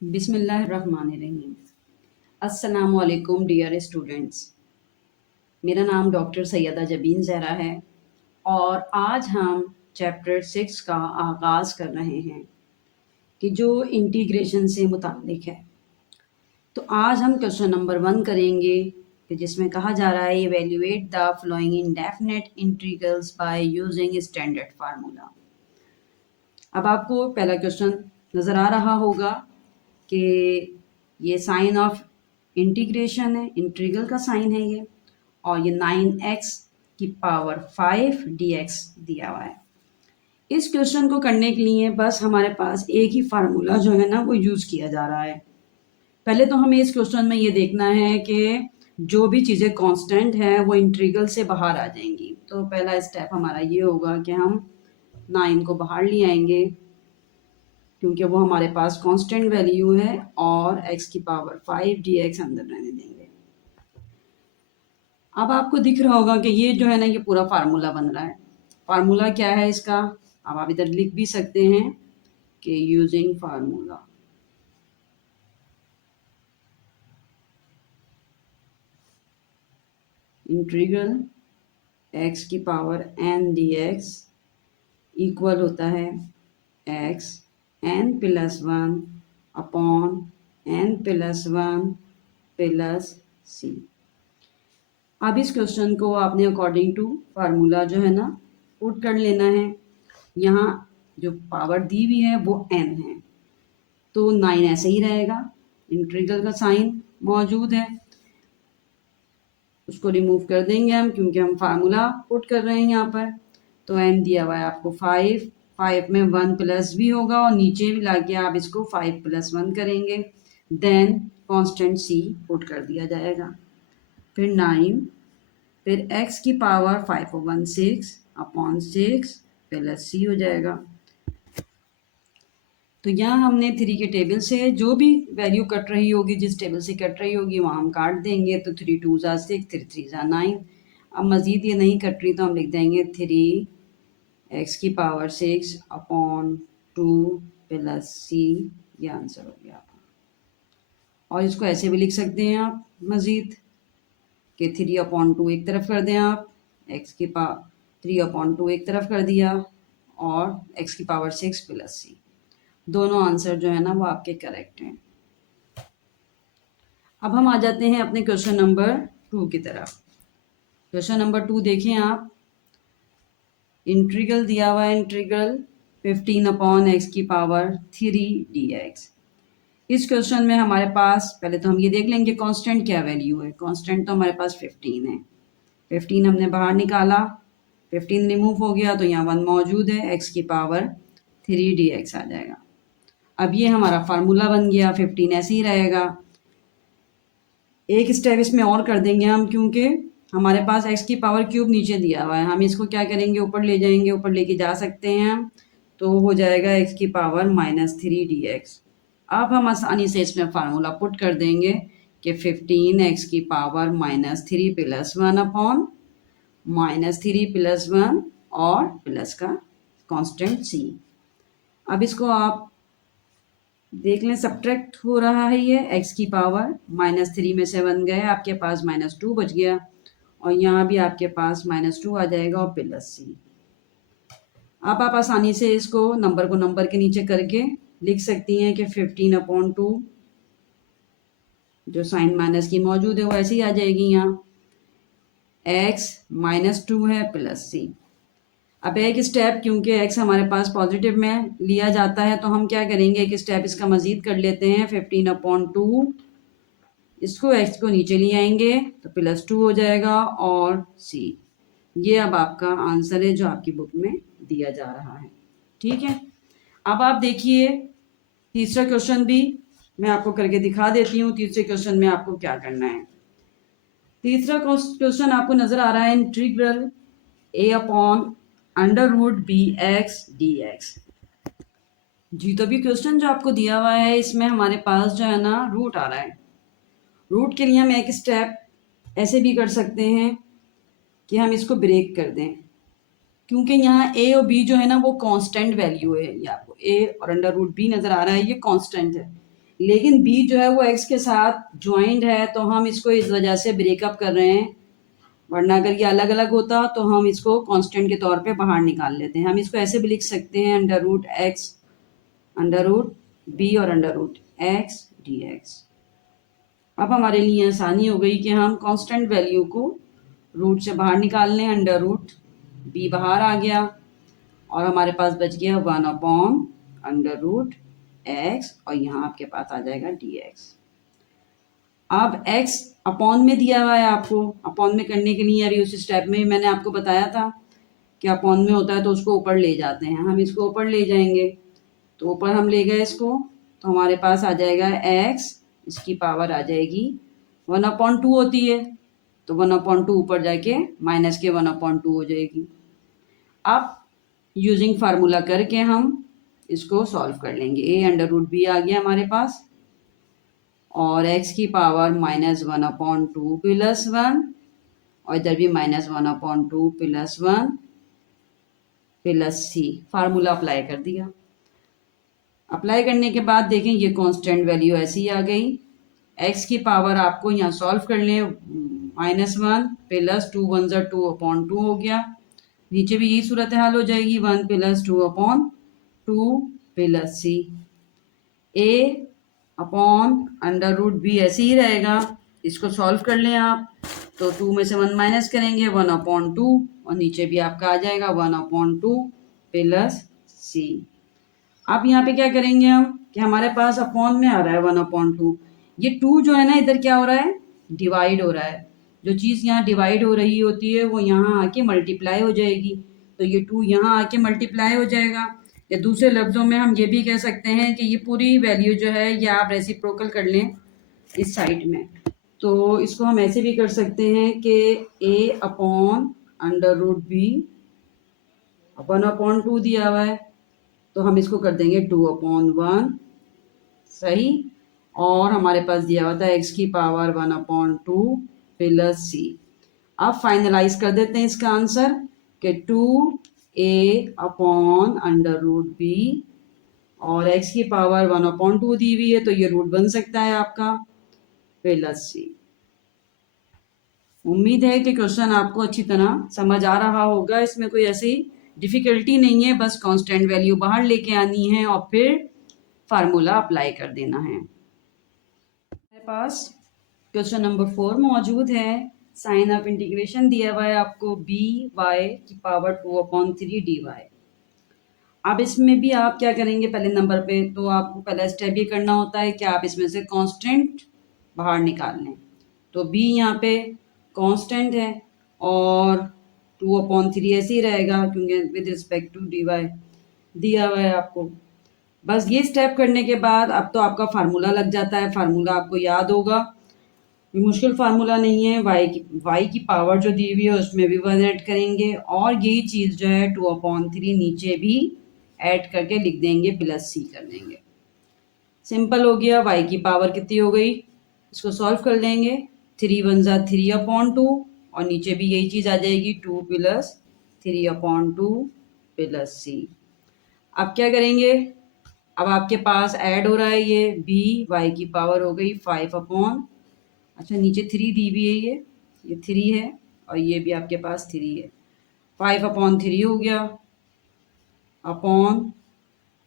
बिस्मिल्लाहिर्रहमानिर्रहीम। अस्सलामु अलैकुम डियर स्टूडेंट्स। मेरा नाम डॉक्टर सैयदा जबीन ज़हरा है और आज हम चैप्टर 6 का आगाज़ कर रहे हैं कि जो इंटीग्रेशन से मुताल्लिक है। तो आज हम क्वेश्चन नंबर 1 करेंगे कि जिसमें कहा जा रहा है evaluate the flowing indefinite integrals by using standard formula. अब आपको पहला क्वेश्चन नज़र आ रहा होगा कि ये साइन ऑफ इंटीग्रेशन है, इंटीग्रल का साइन है ये, और ये 9x की पावर 5 dx दिया हुआ है। इस क्वेश्चन को करने के लिए बस हमारे पास एक ही फार्मूला जो है ना वो यूज़ किया जा रहा है। पहले तो हमें इस क्वेश्चन में ये देखना है कि जो भी चीज़ें कांस्टेंट है वो इंटीग्रल से बाहर आ जाएंगी। तो पहला स्टेप हमारा ये होगा कि हम 9 को बाहर ले आएंगे क्योंकि वो हमारे पास कांस्टेंट वैल्यू है और x की पावर 5 dx अंदर रहने देंगे। अब आपको दिख रहा होगा कि ये जो है ना ये पूरा फार्मूला बन रहा है। फार्मूला क्या है इसका, अब आप इधर लिख भी सकते हैं कि यूजिंग फार्मूला। इंटीग्रल x की पावर n dx इक्वल होता है x n+1 upon n+1 plus c। अब इस क्वेश्चन को आपने अकॉर्डिंग टू फार्मूला जो है ना पुट कर लेना है। यहाँ जो पावर दी हुई है वो n है, तो 9 ऐसे ही रहेगा। इंटीग्रल का साइन मौजूद है, उसको रिमूव कर देंगे हम क्योंकि हम फार्मूला पुट कर रहे हैं यहाँ पर। तो n दिया हुआ है आपको 5 में 1 प्लस भी होगा और नीचे भी लाके आप इसको 5+1 करेंगे, देन कांस्टेंट c पुट कर दिया जाएगा। फिर 9, फिर x की पावर 5/6 अपॉन 6 प्लस c हो जाएगा। तो यहाँ हमने 3 के टेबल से जो भी वैल्यू कट रही होगी, जिस टेबल से कट रही होगी वहाँ हम काट देंगे। तो 3 2 ज़ा 6, 3 3 ज़ा 9। अब मज़ीद ये नहीं कट रही तो हम लिख देंगे 3 x की पावर 6 अपॉन 2 प्लस c। ये आंसर हो गया। और इसको ऐसे भी लिख सकते हैं आप मज़ीद कि 3/2 एक तरफ कर दें आप, x की पावर 3/2 एक तरफ कर दिया और x की पावर 6 प्लस c। दोनों आंसर जो है ना वो आपके करेक्ट हैं। अब हम आ जाते हैं अपने क्वेश्चन नंबर 2 की तरफ। क्वेश्चन नंबर 2 देखें आप। इंटीग्रल दिया हुआ है, इंटीग्रल 15/x की पावर 3 dx। इस क्वेश्चन में हमारे पास पहले तो हम ये देख लेंगे कांस्टेंट क्या वैल्यू है। कांस्टेंट तो हमारे पास 15 है। 15 हमने बाहर निकाला, 15 रिमूव हो गया तो यहाँ 1 मौजूद है, x की पावर 3 dx आ जाएगा। अब ये हमारा फार्मूला बन गया, 15 ऐसे ही रहेगा। एक स्टेप इसमें और कर देंगे हम क्योंकि हमारे पास x की पावर क्यूब नीचे दिया हुआ है। हम इसको क्या करेंगे, ऊपर ले जाएंगे, ऊपर लेके जा सकते हैं हम, तो हो जाएगा x की पावर -3 dx। अब हम आसानी से इसमें फार्मूला पुट कर देंगे कि 15 x की पावर -3 प्लस 1 अपॉन -3 प्लस 1 और प्लस का कांस्टेंट c। अब इसको आप देख लें, सब्ट्रैक्ट हो रहा है ये x की पावर -3 में से 1 गए, आपके पास -2 बच गया और यहाँ भी आपके पास -2 आ जाएगा और प्लस c। अब आप आसानी से इसको नंबर को नंबर के नीचे करके लिख सकती हैं कि 15/2 जो साइन माइनस की मौजूद है वो ऐसे ही आ जाएगी। यहाँ x -2 है प्लस c। अब एक स्टेप क्योंकि x हमारे पास पॉजिटिव में लिया जाता है तो हम क्या करेंगे, एक स्टेप इसका मज़ीद कर लेते हैं। 15/2 इसको x को नीचे ले आएंगे तो +2 हो जाएगा और c। ये अब आपका आंसर है जो आपकी बुक में दिया जा रहा है। ठीक है, अब आप देखिए तीसरा क्वेश्चन भी मैं आपको करके दिखा देती हूँ। तीसरे क्वेश्चन में आपको क्या करना है। तीसरा क्वेश्चन आपको नज़र आ रहा है इंटीग्रल a/√bx dx। जी, तो अभी क्वेश्चन जो आपको दिया हुआ है इसमें हमारे पास जो है ना रूट आ रहा है। रूट के लिए हम एक स्टेप ऐसे भी कर सकते हैं कि हम इसको ब्रेक कर दें क्योंकि यहाँ a और b जो है ना वो कांस्टेंट वैल्यू है। ये आपको a और √b नज़र आ रहा है, ये कांस्टेंट है। लेकिन b जो है वो x के साथ ज्वाइंट है, तो हम इसको इस वजह से ब्रेकअप कर रहे हैं, वरना अगर ये अलग अलग होता तो हम इसको कांस्टेंट के तौर पे बाहर निकाल लेते हैं। हम इसको ऐसे भी लिख सकते हैं under root x under root B और under root x d x. अब हमारे लिए आसानी हो गई कि हम कांस्टेंट वैल्यू को रूट से बाहर निकाल लें। अंडर रूट बी बाहर आ गया और हमारे पास बच गया 1 अंडर रूट एक्स और यहाँ आपके पास आ जाएगा डी एक्स। अब x अपॉन में दिया हुआ है आपको, अपॉन में करने के लिए अभी उस स्टेप में मैंने आपको बताया था कि अपॉन में होता है तो उसको ऊपर ले जाते हैं। हम इसको ऊपर ले जाएंगे, तो ऊपर हम ले गए इसको, तो हमारे पास आ जाएगा x, इसकी पावर आ जाएगी 1/2 होती है, तो 1/2 ऊपर जाके माइनस के 1/2 हो जाएगी। अब यूजिंग फार्मूला करके हम इसको सॉल्व कर लेंगे। a अंडर रूट बी आ गया हमारे पास और x की पावर -1/2 प्लस 1 और इधर भी -1/2 plus 1 plus c। Formula apply कर दिया। अप्लाई करने के बाद देखें ये कांस्टेंट वैल्यू ऐसी ही आ गई। x की पावर आपको यहाँ सॉल्व कर लें, -1 प्लस 2 1 ज़ा 2/2 हो गया। नीचे भी यही सूरत हाल हो जाएगी, 1 plus 2/2 plus c। a upon under root B ऐसे ही रहेगा। इसको सॉल्व कर लें आप, तो 2 में से 1 माइनस करेंगे 1/2 और नीचे भी आपका आ जाएगा 1/2 प्लस c। अब यहाँ पे क्या करेंगे हम कि हमारे पास अपॉन में आ रहा है 1/2, ये 2 जो है ना इधर क्या हो रहा है, डिवाइड हो रहा है। जो चीज़ यहाँ डिवाइड हो रही होती है वो यहाँ आके मल्टीप्लाई हो जाएगी, तो ये 2 यहाँ आके मल्टीप्लाई हो जाएगा। या दूसरे लफ्ज़ों में हम ये भी कह सकते हैं कि ये पूरी वैल्यू जो है ये आप रेसिप्रोकल कर लें इस साइड में, तो इसको हम ऐसे भी कर सकते हैं कि a upon under root B 1/2 दिया हुआ है, तो हम इसको कर देंगे 2/1, सही। और हमारे पास दिया हुआ था x की पावर 1/2 प्लस c। अब फाइनलाइज कर देते हैं इसका आंसर कि 2a upon under root B और x की पावर 1/2 दी हुई है, तो ये रूट बन सकता है आपका प्लस c। उम्मीद है कि क्वेश्चन आपको अच्छी तरह समझ आ रहा होगा। इसमें कोई ऐसी डिफ़िकल्टी नहीं है, बस कांस्टेंट वैल्यू बाहर लेके आनी है और फिर फार्मूला अप्लाई कर देना है। मेरे पास क्वेश्चन नंबर 4 मौजूद है। साइन ऑफ इंटीग्रेशन दिया हुआ है आपको बी वाई की पावर 2/3 dy। अब इसमें भी आप क्या करेंगे, पहले नंबर पे तो आपको पहला स्टेप ये करना होता है कि आप इसमें से कांस्टेंट बाहर निकाल लें। तो b यहाँ पे कांस्टेंट है और 2/3 ऐसे ही रहेगा क्योंकि विद रिस्पेक्ट टू dy दिया हुआ है आपको। बस ये स्टेप करने के बाद अब तो आपका फार्मूला लग जाता है। फार्मूला आपको याद होगा, मुश्किल फार्मूला नहीं है। y की पावर जो दी हुई है उसमें भी 1 ऐड करेंगे और यही चीज़ जो है 2/3 नीचे भी ऐड करके लिख देंगे, प्लस c कर देंगे। सिंपल हो गया। y की पावर कितनी हो गई, इसको सॉल्व कर लेंगे, 3 1 ज़ा 3/2 और नीचे भी यही चीज़ आ जाएगी 2 प्लस 3/2 प्लस c। अब क्या करेंगे, अब आपके पास ऐड हो रहा है ये b, y की पावर हो गई 5 अच्छा नीचे 3 दी हुई है, ये 3 है और ये भी आपके पास 3 है, 5/3 हो गया अपॉन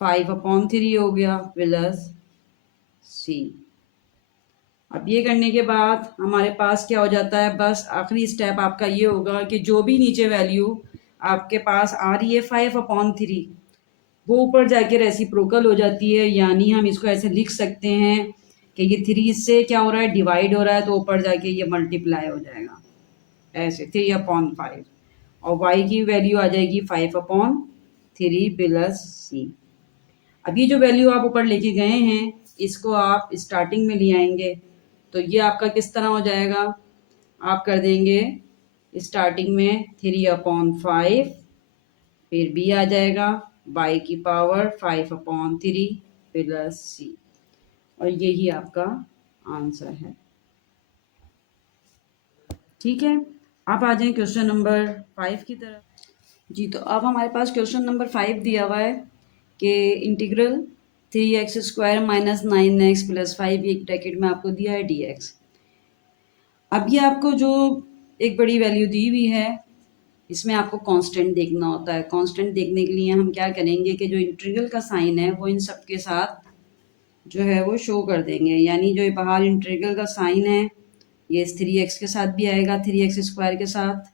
5/3 हो गया प्लस c। अब ये करने के बाद हमारे पास क्या हो जाता है, बस आखिरी स्टेप आपका ये होगा कि जो भी नीचे वैल्यू आपके पास आ रही है 5/3 वो ऊपर जाके रेसिप्रोकल हो जाती है। यानी हम इसको ऐसे लिख सकते हैं कि ये 3 से क्या हो रहा है, डिवाइड हो रहा है, तो ऊपर जाके ये मल्टीप्लाई हो जाएगा ऐसे 3/5 और y की वैल्यू आ जाएगी 5/3 प्लस c। अब ये जो वैल्यू आप ऊपर लेके गए हैं इसको आप स्टार्टिंग में ले आएंगे, तो ये आपका किस तरह हो जाएगा, आप कर देंगे स्टार्टिंग में 3/5 फिर b आ जाएगा y की पावर 5/3 प्लस c और यही आपका आंसर है। ठीक है, आप आ जाएं क्वेश्चन नंबर 5 की तरफ। जी, तो अब हमारे पास क्वेश्चन नंबर 5 दिया हुआ है कि integral 3x² minus 9x plus 5 एक ब्रैकेट में आपको दिया है dx। अब ये आपको जो एक बड़ी वैल्यू दी हुई है इसमें आपको कांस्टेंट देखना होता है। कांस्टेंट देखने के लिए हम क्या करेंगे कि जो इंटीग्रल का साइन है वो इन सब के साथ जो है वो शो कर देंगे। यानी जो बाहर इंटीग्रल का साइन है ये इस 3x के साथ भी आएगा 3x² के साथ,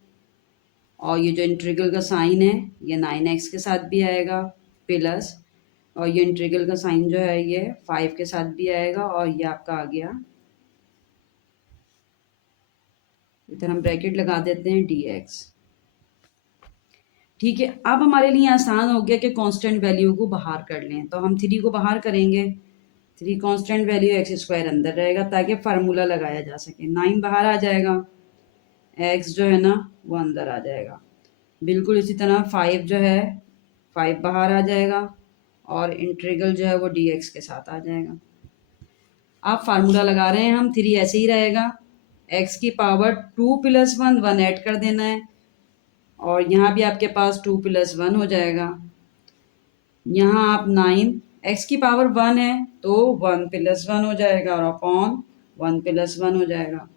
और ये जो इंटीग्रल का साइन है ये 9x के साथ भी आएगा प्लस, और ये इंटीग्रल का साइन जो है ये 5 के साथ भी आएगा, और ये आपका आ गया, इधर हम ब्रैकेट लगा देते हैं dx। ठीक है, अब हमारे लिए आसान हो गया कि कांस्टेंट वैल्यू को बाहर कर लें। तो हम 3 को बाहर करेंगे, 3 कांस्टेंट वैल्यू x² अंदर रहेगा ताकि फार्मूला लगाया जा सके। 9 बाहर आ जाएगा, x जो है ना वो अंदर आ जाएगा। बिल्कुल इसी तरह 5 जो है 5 बाहर आ जाएगा, और इंटीग्रल जो है वो dx के साथ आ जाएगा। आप फार्मूला लगा रहे हैं हम, 3 ऐसे ही रहेगा, x की पावर 2 + 1 ऐड कर देना है, और यहाँ भी आपके पास 2 + 1 हो जाएगा। यहाँ आप 9 x की पावर 1 है तो 1 + 1 हो जाएगा, और अपॉन 1 + 1 हो जाएगा।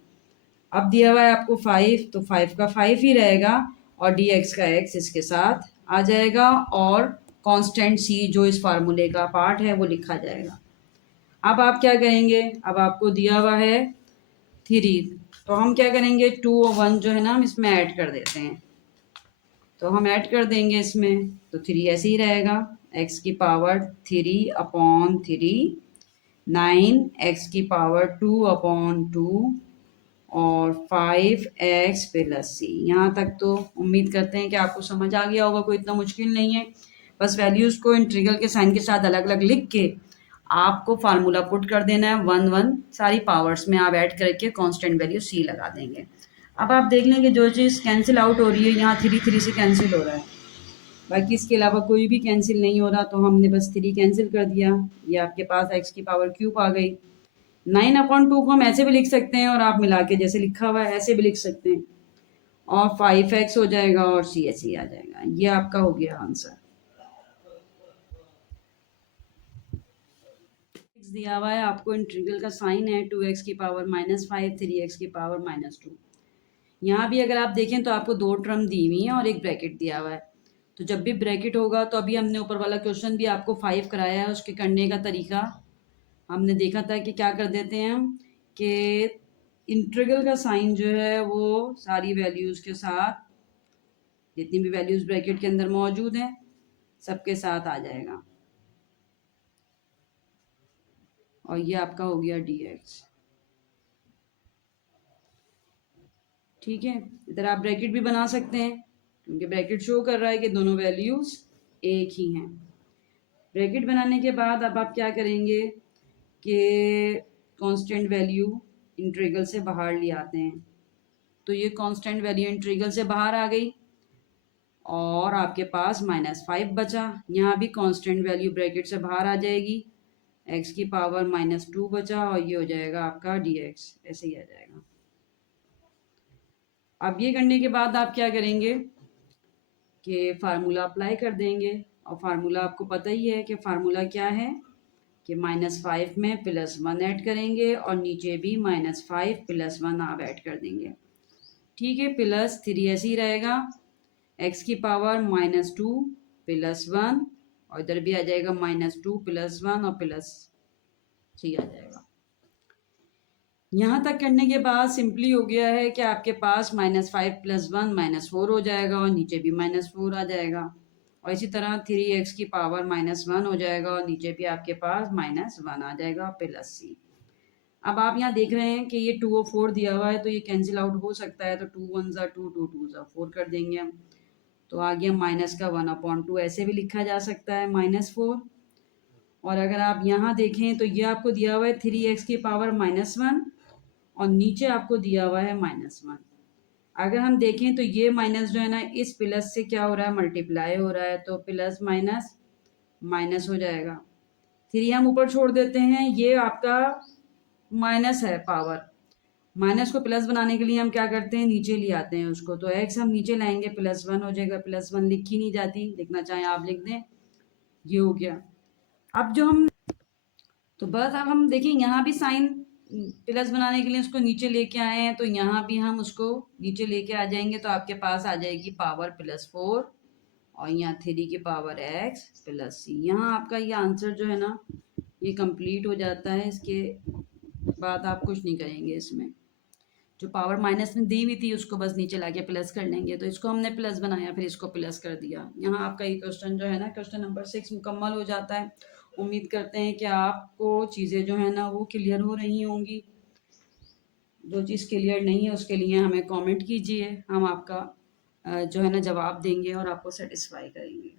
अब दिया हुआ है आपको 5 तो 5 का 5 ही रहेगा, और dx का x इसके साथ आ जाएगा, और कांस्टेंट c जो इस फार्मूले का पार्ट है वो लिखा जाएगा। अब आप क्या करेंगे, अब आपको दिया हुआ है 3, तो हम क्या करेंगे 2 और 1 जो है ना हम इसमें ऐड कर देते हैं। तो हम ऐड कर देंगे इसमें, तो 3 ऐसे ही रहेगा, x की पावर 3 अपॉन 3, 9 x की पावर 2 अपॉन 2, और 5x + c। यहाँ तक तो उम्मीद करते हैं कि आपको समझ आ गया होगा, कोई इतना मुश्किल नहीं है। बस वैल्यूज़ को इंटीग्रल के साइन के साथ अलग अलग लिख के आपको फार्मूला पुट कर देना है, 1 1 सारी पावर्स में आप ऐड करके कांस्टेंट वैल्यू c लगा देंगे। अब आप देख लेंगे जो चीज़ कैंसिल आउट हो रही है, यहाँ 3 3 से कैंसिल हो रहा है, बाकी इसके अलावा कोई भी कैंसिल नहीं हो रहा, तो हमने बस 3 कैंसिल कर दिया। ये आपके पास x की पावर क्यूब आ गई। 9/2 को हम ऐसे भी लिख सकते हैं, और आप मिला के जैसे लिखा हुआ है ऐसे भी लिख सकते हैं, और 5x हो जाएगा और c ऐसे ही आ जाएगा। ये आपका हो गया आंसर। दिया हुआ है आपको, इंटीग्रल का साइन है 2x की पावर -5 3x की पावर -2। यहाँ भी अगर आप देखें तो आपको 2 टर्म दी हुई हैं और एक ब्रैकेट दिया हुआ है। तो जब भी ब्रैकेट होगा, तो अभी हमने ऊपर वाला क्वेश्चन भी आपको 5 कराया है, उसके करने का तरीका हमने देखा था कि क्या कर देते हैं हम, कि इंटीग्रल का साइन जो है वो सारी वैल्यूज़ के साथ, जितनी भी वैल्यूज़ ब्रैकेट के अंदर मौजूद हैं सबके साथ आ जाएगा, और ये आपका हो गया dx। ठीक है, इधर आप ब्रैकेट भी बना सकते हैं, क्योंकि ब्रैकेट शो कर रहा है कि दोनों वैल्यूज़ एक ही हैं। ब्रैकेट बनाने के बाद अब आप क्या करेंगे कि कांस्टेंट वैल्यू इंटीग्रल से बाहर ले आते हैं। तो ये कांस्टेंट वैल्यू इंटीग्रल से बाहर आ गई, और आपके पास -5 बचा। यहाँ भी कांस्टेंट वैल्यू ब्रैकेट से बाहर आ जाएगी, x की पावर -2 बचा, और ये हो जाएगा आपका dx, ऐसे ही आ जाएगा। अब ये करने के बाद आप क्या करेंगे कि फार्मूला अप्लाई कर देंगे, और फार्मूला आपको पता ही है कि फार्मूला क्या है, कि -5 में +1 ऐड करेंगे, और नीचे भी -5 + 1 आप ऐड कर देंगे। ठीक है, +3 ऐसे ही रहेगा, x की पावर -2 + 1, और इधर भी आ जाएगा -2 + 1 और +3 आ जाएगा। यहाँ तक करने के बाद सिंपली हो गया है कि आपके पास -5 + 1 -4 हो जाएगा, और नीचे भी -4 आ जाएगा, और इसी तरह 3x की पावर -1 हो जाएगा, और नीचे भी आपके पास -1 आ जाएगा +c। अब आप यहाँ देख रहे हैं कि ये 2 और 4 दिया हुआ है, तो ये कैंसिल आउट हो सकता है, तो 2 1 ज़ा 2 2 2 ज़ा 4 कर देंगे हम, तो आ गया माइनस का 1/2, ऐसे भी लिखा जा सकता है -4। और अगर आप यहाँ देखें तो ये आपको दिया हुआ है 3x की पावर -1, और नीचे आपको दिया हुआ है -1। अगर हम देखें तो ये माइनस जो है ना इस प्लस से क्या हो रहा है, मल्टीप्लाई हो रहा है, तो प्लस माइनस माइनस हो जाएगा। 3 हम ऊपर छोड़ देते हैं, ये आपका माइनस है पावर, माइनस को प्लस बनाने के लिए हम क्या करते हैं, नीचे ले आते हैं उसको, तो x हम नीचे लाएंगे +1 हो जाएगा, +1 लिखी नहीं जाती, लिखना चाहें आप लिख दें, ये हो गया। अब जो हम तो बस अब हम देखिए यहाँ भी साइन प्लस बनाने के लिए उसको नीचे लेके आए हैं, तो यहाँ भी हम उसको नीचे लेके आ जाएंगे, तो आपके पास आ जाएगी पावर +4 और यहाँ 3 की पावर x + c। यहाँ आपका ये आंसर जो है ना ये कंप्लीट हो जाता है। इसके बाद आप कुछ नहीं करेंगे, इसमें जो पावर माइनस में दी हुई थी उसको बस नीचे लाके प्लस कर लेंगे। तो इसको हमने प्लस बनाया, फिर इसको प्लस कर दिया। यहाँ आपका ये क्वेश्चन जो है ना क्वेश्चन नंबर 6 मुकम्मल हो जाता है। उम्मीद करते हैं कि आपको चीज़ें जो है ना वो क्लियर हो रही होंगी। जो चीज़ क्लियर नहीं है उसके लिए हमें कमेंट कीजिए, हम आपका जो है ना जवाब देंगे और आपको सेटिस्फाई करेंगे।